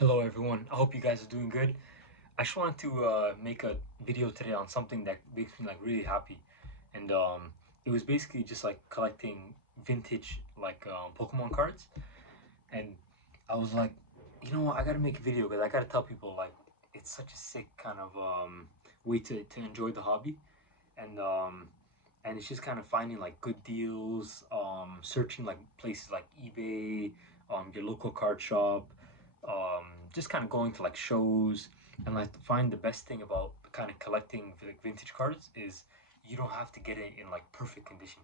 Hello everyone, I hope you guys are doing good. I just wanted to make a video today on something that makes me like really happy, and it was basically just like collecting vintage like Pokemon cards, and I was like, you know what, I gotta make a video because I gotta tell people like it's such a sick kind of way to enjoy the hobby, and um, and it's just kind of finding like good deals, searching like places like eBay, your local card shop, just kind of going to like shows and like to find the best thing about kind of collecting like vintage cards is you don't have to get it in like perfect condition.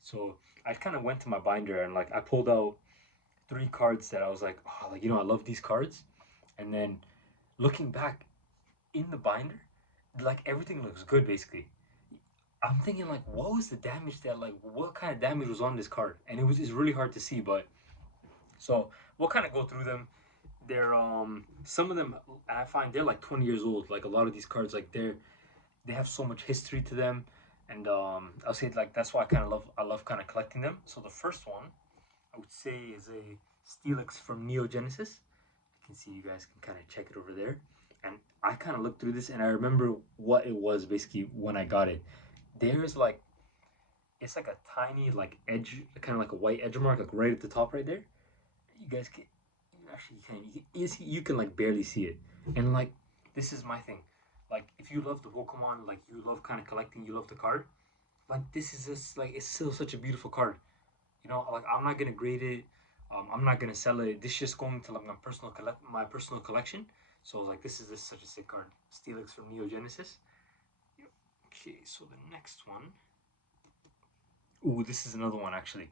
So I kind of went to my binder and like I pulled out three cards that I was like, oh, like I love these cards, and then looking back in the binder, like everything looks good basically. I'm thinking like, what was the damage that like, what kind of damage was on this card? And it's really hard to see, but so we'll kind of go through them. They're some of them I find they're like 20 years old. Like a lot of these cards, like they have so much history to them, and I'll say like that's why I love kind of collecting them. So the first one I would say is a Steelix from Neo Genesis. You can see you guys can kind of check it over there. And I kind of looked through this and I remember what it was basically when I got it. There's like it's like a tiny like edge, kind of like a white edge mark, like right at the top right there. You guys can actually you can like barely see it, and like this is my thing. Like if you love the Pokemon, like you love kind of collecting, you love the card. Like this is just like it's still such a beautiful card. Like I'm not gonna grade it. I'm not gonna sell it. This is just going to like my personal collection. So like this is just such a sick card. Steelix from Neo Genesis. Okay, so the next one. Ooh, this is another one actually.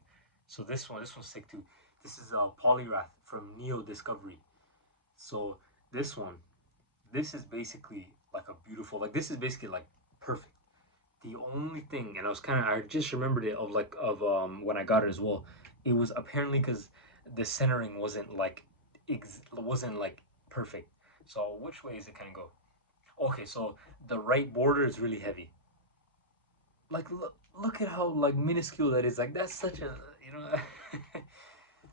So this one's sick too. This is Polyrath from Neo Discovery. So this one, this is basically like a beautiful, like this is basically like perfect. The only thing, and I just remembered it of when I got it as well. It was apparently because the centering wasn't like perfect. So which way is it kind of go? Okay, so the right border is really heavy. Like look at how like minuscule that is. Like that's such a you know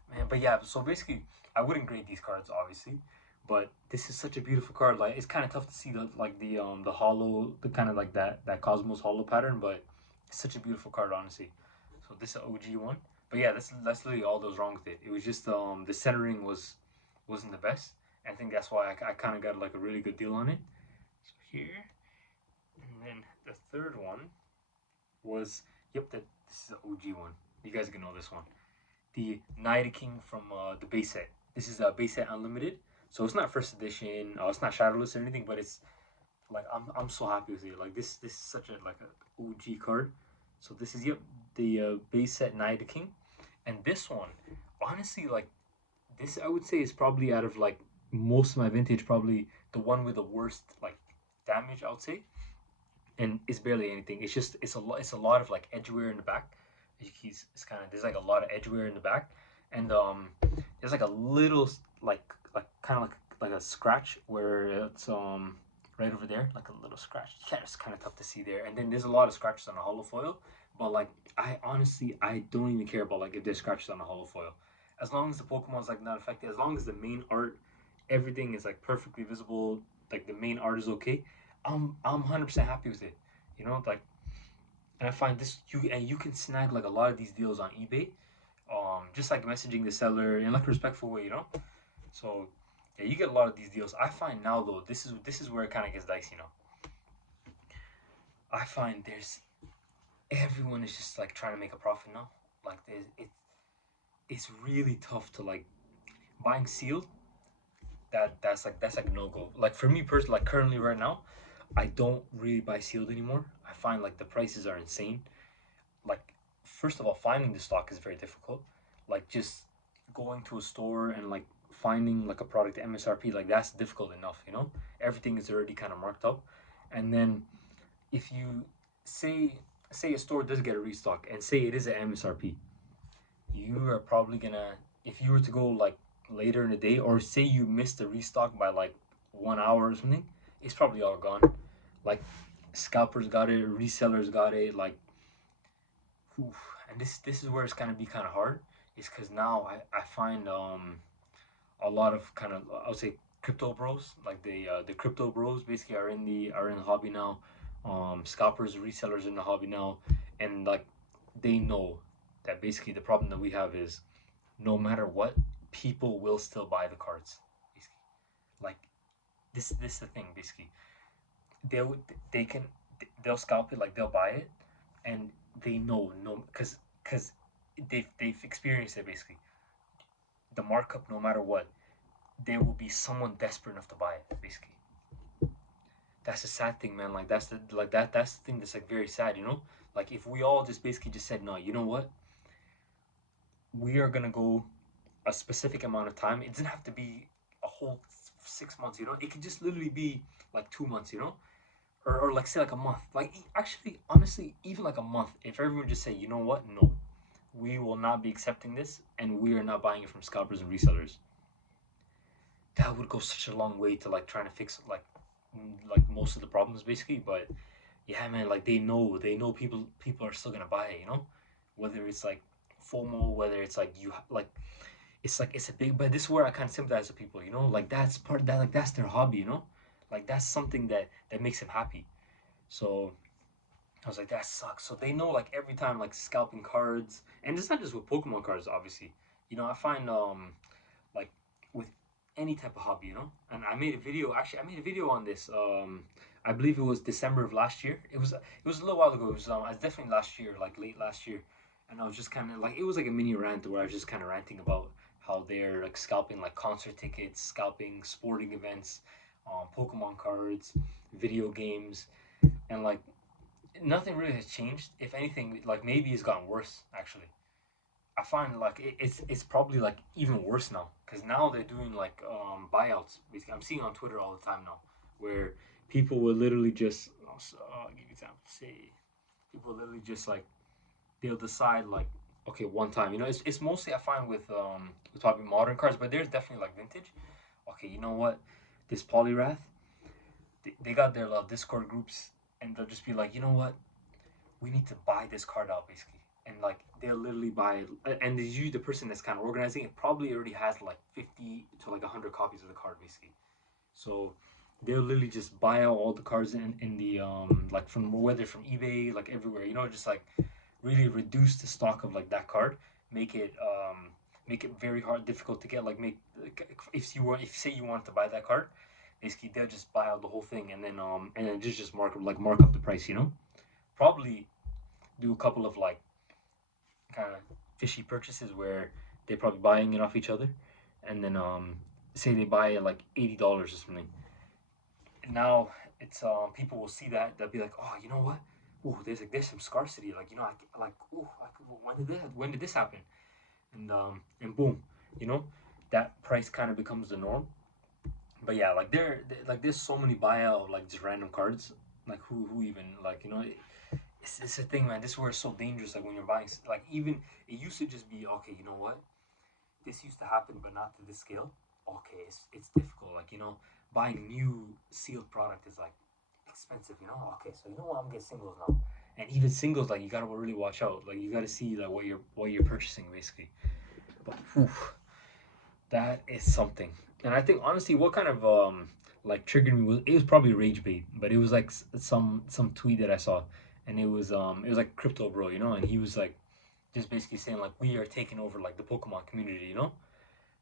man. But yeah, so basically, I wouldn't grade these cards obviously, but this is such a beautiful card. Like it's kind of tough to see the hollow, the kind of like that Cosmos hollow pattern, but it's such a beautiful card honestly. So this is an OG one. But yeah, that's literally all that was wrong with it. It was just the centering wasn't the best. And I think that's why I kind of got like a really good deal on it. So here, and then the third one was yep, this is an OG one. You guys can know this one, the Night King from the base set. This is a base set unlimited, so it's not first edition. It's not shadowless or anything, but it's like I'm so happy with it. Like this is such a like a OG card. So this is yep the base set Night King, and this one honestly like this I would say is probably out of like most of my vintage probably the one with the worst like damage I would say, and it's barely anything. It's a lot of like edge wear in the back. It's kind of there's like a lot of edge wear in the back, and there's like a little like kind of like a scratch where it's right over there, like a little scratch. Yeah, it's kind of tough to see there. And then there's a lot of scratches on the hollow foil, but like I honestly I don't even care about like if there's scratches on the hollow foil, as long as the Pokemon's like not affected, as long as the main art, everything is like perfectly visible, like the main art is okay. I'm 100% happy with it. Like, and I find this you can snag like a lot of these deals on eBay. Just like messaging the seller in like a respectful way. So yeah, you get a lot of these deals. I find now though, this is where it kind of gets dicey. I find there's everyone is just like trying to make a profit now. Like it's really tough to like buying sealed. That's like no go. Like for me personally, like currently right now, I don't really buy sealed anymore. I find like the prices are insane. Like first of all, finding the stock is very difficult. Like just going to a store and like finding like a product MSRP, like that's difficult enough. Everything is already kind of marked up, and then if you say say a store does get a restock and say it is a MSRP, you are probably gonna, if you were to go like later in the day, or say you missed the restock by like 1 hour or something, it's probably all gone. Like scalpers got it, resellers got it, like oof. And this is where it's gonna be kind of hard, is because now I find a lot of kind of, I would say, crypto bros, like the crypto bros basically are in the hobby now. Scalpers, resellers in the hobby now, and like they know that basically the problem that we have is no matter what, people will still buy the cards. Basically, like this is the thing. Basically, they'll they can they'll scalp it, like they'll buy it, and they know no because they've experienced it basically. The markup, no matter what, there will be someone desperate enough to buy it. Basically, that's the sad thing, man. Like that's the thing that's like very sad, you know. Like if we all just basically just said, no, you know what, we are gonna go a specific amount of time. It doesn't have to be a whole 6 months, you know. It could just literally be like 2 months, you know, or like say like a month. Like actually, honestly, even like a month. If everyone just say, you know what, no, we will not be accepting this, and we are not buying it from scalpers and resellers. That would go such a long way to like trying to fix like most of the problems basically. But yeah, man, like they know people are still gonna buy it, you know, whether it's like FOMO, whether it's like you like it's a big. But this is where I kind of sympathize with people, you know, like that's part that like that's their hobby, you know, like that's something that makes them happy. So I was like, that sucks. So they know like every time like scalping cards, and it's not just with Pokemon cards, obviously. You know, I find like with any type of hobby, you know. And I made a video. Actually, I made a video on this. I believe it was December of last year. It was a little while ago. It was definitely last year, like late last year. And I was just kind of like, it was like a mini rant where I was just kind of ranting about how they're like scalping like concert tickets, scalping sporting events, Pokemon cards, video games, and like nothing really has changed. If anything, like maybe it's gotten worse actually. I find like it's probably like even worse now because now they're doing like buyouts. Basically, I'm seeing on Twitter all the time now where people will literally just I'll give you an example. Say people will literally just like they'll decide like okay one time. You know, it's mostly I find with probably modern cars, but there's definitely like vintage. Okay, you know what? This Polyrath, they got their Discord groups, and they'll just be like, you know what? We need to buy this card out basically, and like they'll literally buy it, and there's usually the person that's kind of organizing it probably already has like 50 to like 100 copies of the card basically. So they'll literally just buy out all the cards in the like from whether from eBay, like everywhere, you know, just like really reduce the stock of like that card, make it make it very hard difficult to get, like make like, if say you want to buy that card, basically they'll just buy out the whole thing, and then just mark up the price, you know, probably do a couple of like kind of fishy purchases where they're probably buying it off each other, and then say they buy it like $80 or something. And now it's people will see that they'll be like, oh, you know what? Oh, there's some scarcity. Like you know, I like oh, like, when did this happen? And boom, you know, that price kind of becomes the norm. But yeah, like like there's so many buyout of like just random cards. Like who even like you know it's a thing, man. This is where it's so dangerous. Like when you're buying, like even it used to just be okay. You know what? This used to happen, but not to this scale. Okay, it's difficult. Like you know, buying new sealed product is like expensive. You know. Okay, so you know what? I'm getting singles now, and even singles, like you gotta really watch out. Like you gotta see like what you're purchasing basically. But whew, that is something. And I think honestly, what kind of like triggered me was it was probably rage bait, but it was like some tweet that I saw, and it was like crypto bro, you know, and he was like just basically saying like we are taking over like the Pokemon community, you know,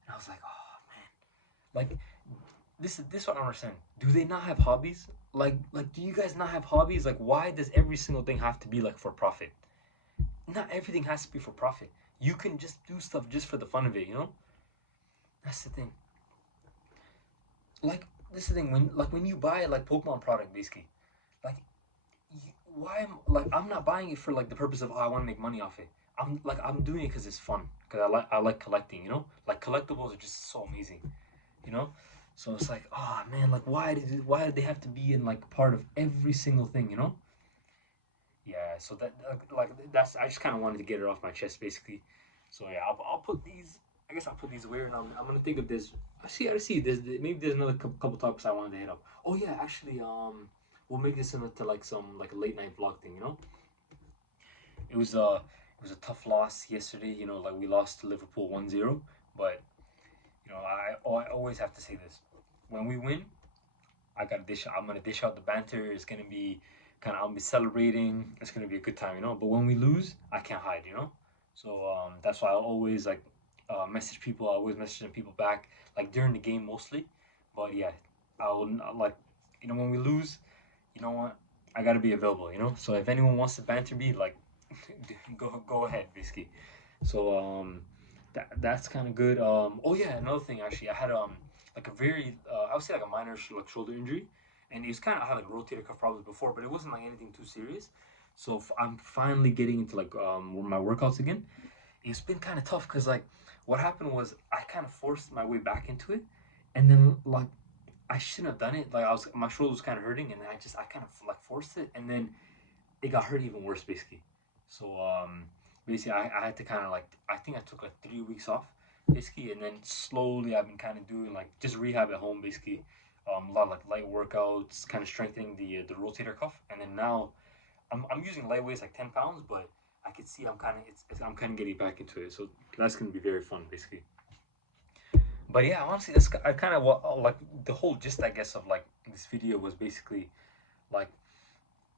and I was like, oh man, like this is what I don't understand. Do they not have hobbies? Like do you guys not have hobbies? Like why does every single thing have to be like for profit? Not everything has to be for profit. You can just do stuff just for the fun of it, you know. That's the thing. Like this is the thing when you buy like Pokemon product basically, like why am like I'm not buying it for like the purpose of oh, I want to make money off it. I'm doing it because it's fun because I like collecting, you know, like collectibles are just so amazing, you know. So it's like oh man, like why did they have to be in like part of every single thing, you know? Yeah, so that like that's I just kind of wanted to get it off my chest basically. So yeah, I'll put these. I guess I'll put these away, and I'm gonna think of this. I see. Maybe there's another couple topics I wanted to hit up. Oh yeah, actually, we'll make this into like some like a late night vlog thing. You know, it was a tough loss yesterday. You know, like we lost to Liverpool 1-0, but You know, I always have to say this: when we win, I'm gonna dish out the banter. It's gonna be kind of I'll be celebrating. It's gonna be a good time, you know. But when we lose, I can't hide, you know. So that's why I always like message people. I always message people back, like during the game mostly. But yeah, I'll like, you know, when we lose, you know what? I gotta be available, you know. So if anyone wants to banter me, like, go ahead, basically. So that's kind of good. Oh yeah, another thing actually, I had like a very I would say like a minor like shoulder injury, and it was kind of I had like rotator cuff problems before, but it wasn't like anything too serious. So I'm finally getting into like my workouts again. It's been kind of tough because like what happened was I kind of forced my way back into it, and then like I shouldn't have done it. Like I was my shoulder was kind of hurting, and I kind of like forced it, and then it got hurt even worse basically. So basically I had to kind of like I think I took like 3 weeks off basically, and then slowly I've been kind of doing like just rehab at home basically. A lot of like light workouts, kind of strengthening the rotator cuff, and then now I'm using light weights like 10 pounds, but I can see I'm kind of I'm kind of getting back into it, so that's gonna be very fun basically. But yeah, honestly, that's I kind of what like the whole gist I guess of like this video was basically like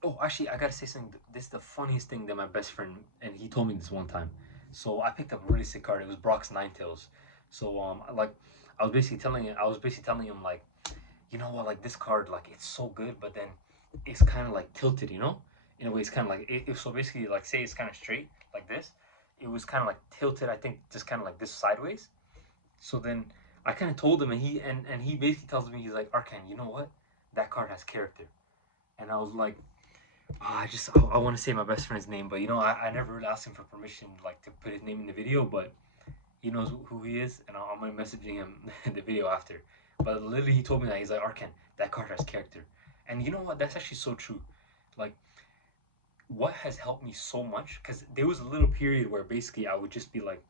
oh, actually, I gotta say something. This is the funniest thing that my best friend, and he told me this one time. So I picked up a really sick card. It was Brock's Ninetales. So like, I was basically telling him like, you know what, like this card, like it's so good, but then it's kind of like tilted, you know. In a way, it's kind of like so basically, like say it's kind of straight like this. It was kind of like tilted. I think just kind of like this sideways. So then I kind of told him, and he basically tells me he's like, Arkan, you know what? That card has character. And I was like, I want to say my best friend's name, but you know I never really asked him for permission like to put his name in the video, but he knows who he is, and I'm gonna messaging him the video after. But literally he told me that he's like Arkan, that card has character, and you know what? That's actually so true. Like what has helped me so much because there was a little period where basically I would just be like,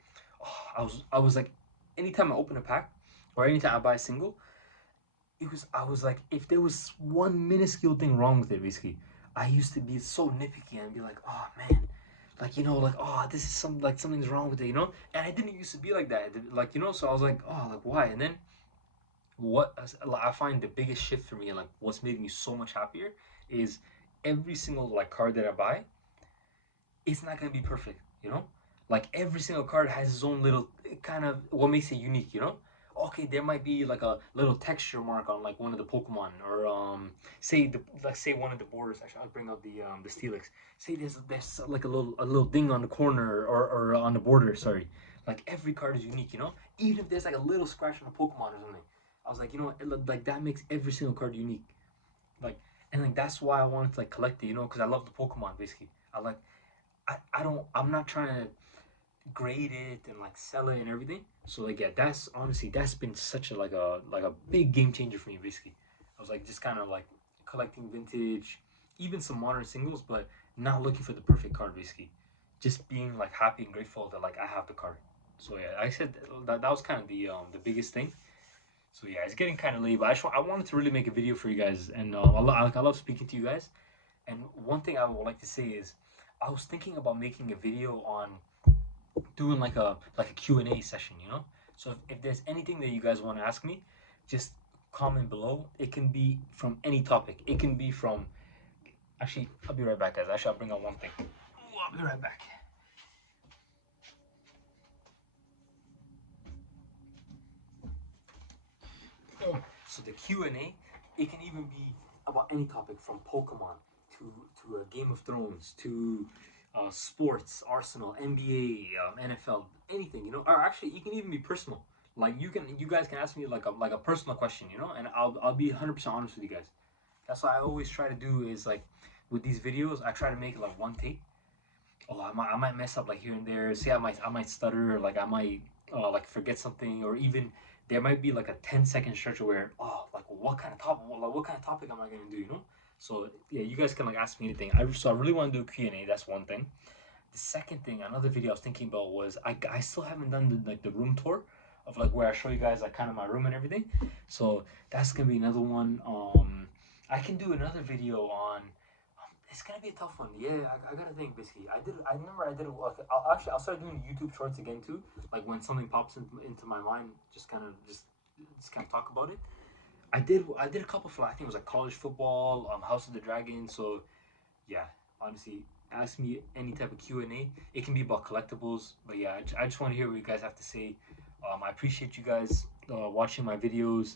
oh, I was like, anytime I open a pack or anytime I buy a single, I was like if there was one minuscule thing wrong with it basically I used to be so nitpicky and be like oh man like you know like oh this is some like something's wrong with it you know and I didn't used to be like that like you know so I was like oh like why and then what I find the biggest shift for me and like what's made me so much happier is every single like card that I buy it's not gonna be perfect, you know? Like every single card has its own little kind of what makes it unique, you know? Okay, there might be like a little texture mark on like one of the Pokemon, or say the like say one of the borders. Actually, I'll bring out the Steelix. Say there's like a little ding on the corner or on the border. Sorry, like every card is unique, you know. Even if there's like a little scratch on a Pokemon or something, I was like, you know, like that makes every single card unique. Like and like that's why I wanted to like collect it, you know, because I love the Pokemon basically. I'm not trying to grade it and like sell it and everything. So like yeah, that's honestly that's been such a like a big game changer for me basically. I was like just kind of like collecting vintage, even some modern singles, but not looking for the perfect card basically. Just being like happy and grateful that like I have the card. So yeah, I said that was kind of the biggest thing. So yeah, it's getting kind of late, but I wanted to really make a video for you guys, and I love speaking to you guys. And one thing I would like to say is, I was thinking about making a video on doing like a Q&A session, you know? So if there's anything that you guys want to ask me, just comment below. It can be from any topic. It can be from actually I'll be right back guys. Actually I'll bring out one thing. Ooh, I'll be right back. So the Q&A, it can even be about any topic from Pokemon to Game of Thrones to sports, Arsenal, NBA, NFL, anything, you know. Or actually, it can even be personal. Like you guys can ask me like a personal question, you know, and I'll be 100% honest with you guys. That's what I always try to do is like with these videos, I try to make it like one take. Oh, I might mess up like here and there. See, I might stutter, or like I might like forget something, or even there might be like a 10-second stretch where like what kind of topic am I gonna do? You know. So yeah, you guys can like ask me anything. I really want to do a Q&A. That's one thing. The second thing, another video I was thinking about was I still haven't done the room tour of like where I show you guys like kind of my room and everything. So that's gonna be another one. I can do another video on It's gonna be a tough one. Yeah, I gotta think. Basically, I remember I did. Okay, I'll start doing YouTube Shorts again too. Like when something pops into my mind, just kind of talk about it. I did a couple for, I think it was like college football, House of the Dragon. So yeah, honestly, ask me any type of Q&A. It can be about collectibles, but yeah, I just want to hear what you guys have to say. I appreciate you guys watching my videos.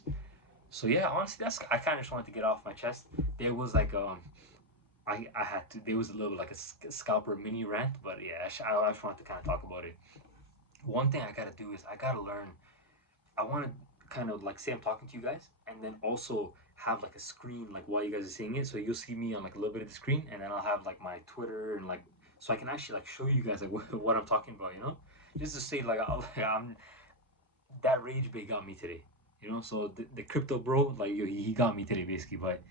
So yeah, honestly, that's I kind of just wanted to get off my chest. There was like I had to. There was a little like a scalper mini rant, but yeah, I just wanted to kind of talk about it. One thing I gotta do is I gotta learn. I want to kind of like say I'm talking to you guys, and then also have like a screen like while you guys are saying it, so you'll see me on like a little bit of the screen, and then I'll have like my Twitter and like so I can actually like show you guys like what I'm talking about, you know, just to say like I'm that rage bait got me today, you know. So the crypto bro like he got me today basically, but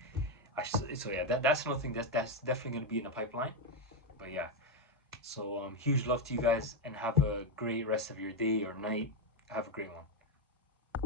so yeah that's another thing that's definitely gonna be in the pipeline, but yeah. So huge love to you guys and have a great rest of your day or night. Have a great one.